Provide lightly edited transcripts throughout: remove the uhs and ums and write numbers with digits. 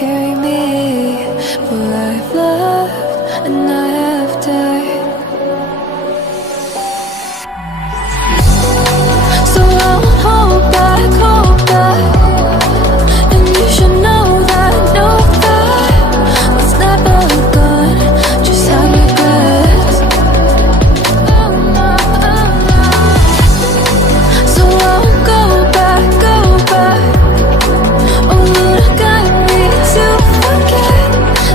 carry me, for I've loved and I have died. So I won't hold back, hold back. And you should know that what's never gone just had regrets. So I won't go back, go back. Oh, would have got me to forget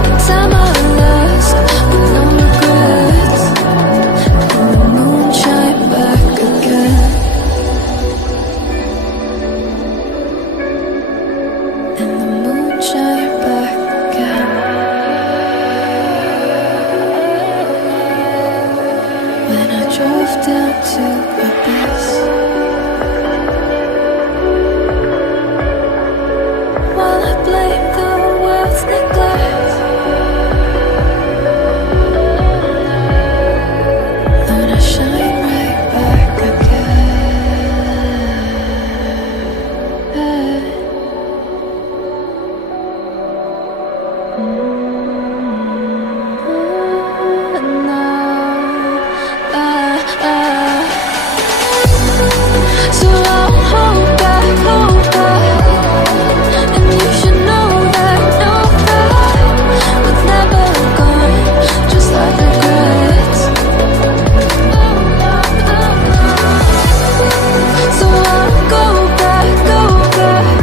the time I lost with no regrets. And the moon shine back again. And the moon shine back again. When I drove down to Abyss, while I blame the world's neglect, then I shine right back again. So I'll hold back, hold back. And you should know that what's never gone just like regrets. So I'll go back, go back.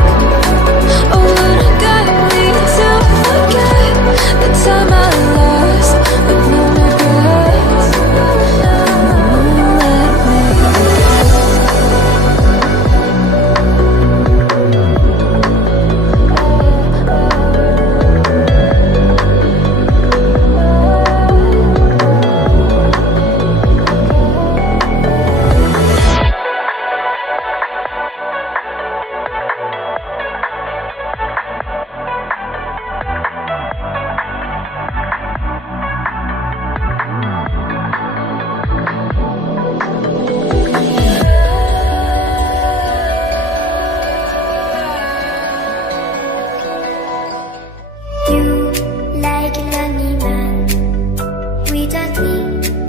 Oh, would have got me to forget the time I lost with no regrets. And the moon let me You like a lonely man. Without me,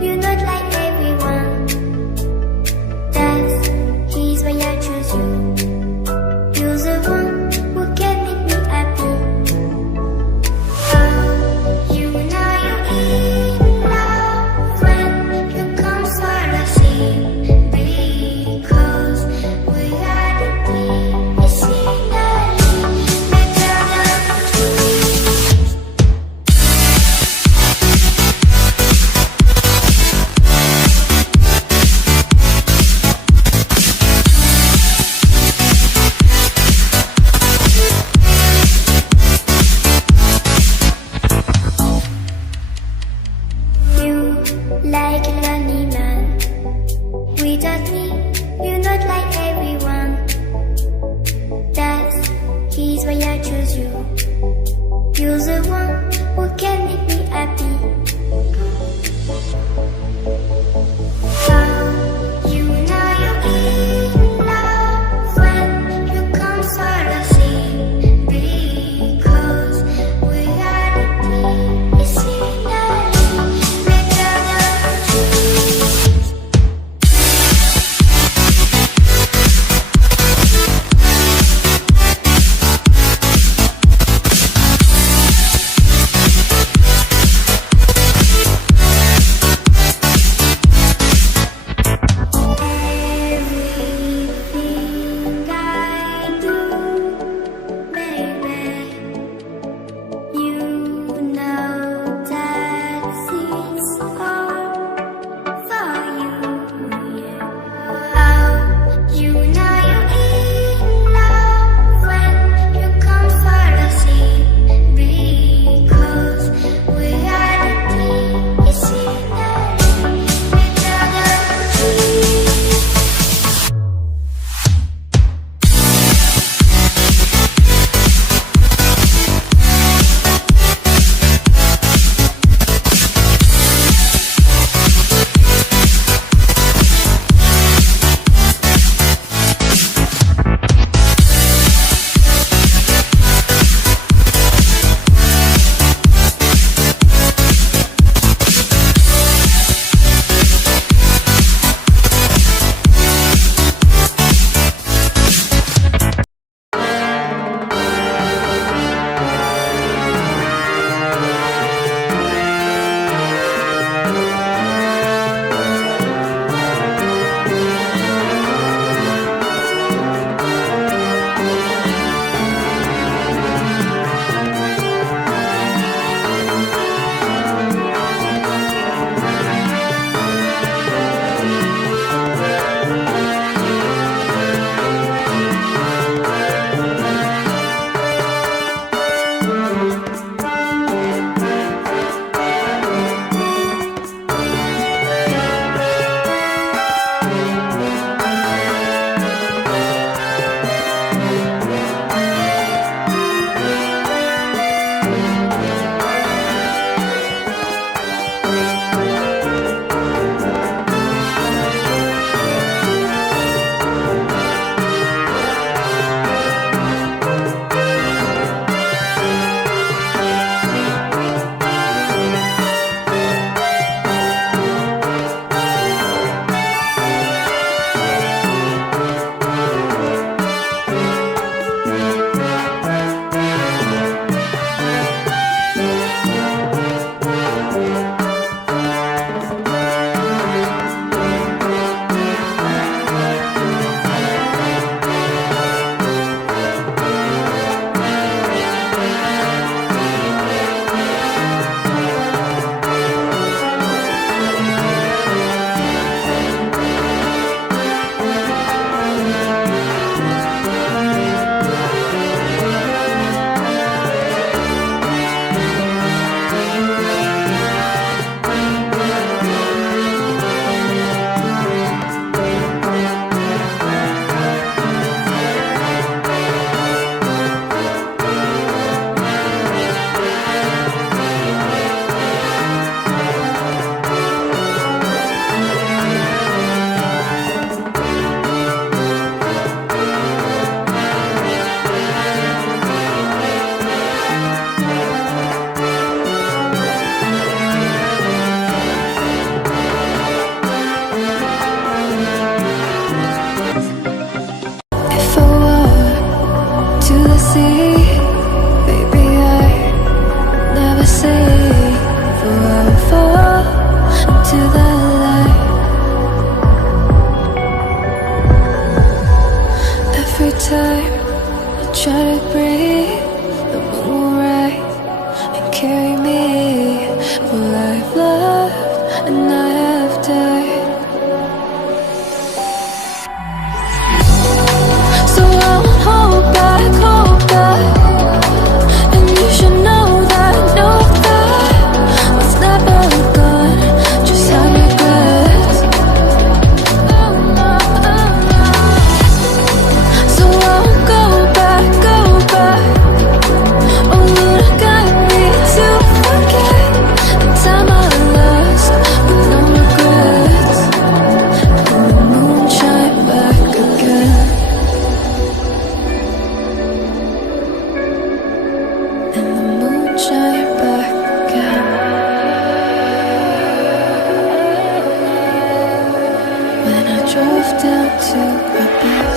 you're not like everyone. He's why I choose you. You're the one who can make me happy. Oh, you know you're in love when you come sort of see. Because we are the team, it's finally better than dreams. You like a lonely man. Without me, you're not like everyone. He's why I choose you. You're the one who can make me happy. Oh, you know you're in love when you come sort of see. Because we are the team, it's finally better than dreams. down to a bed.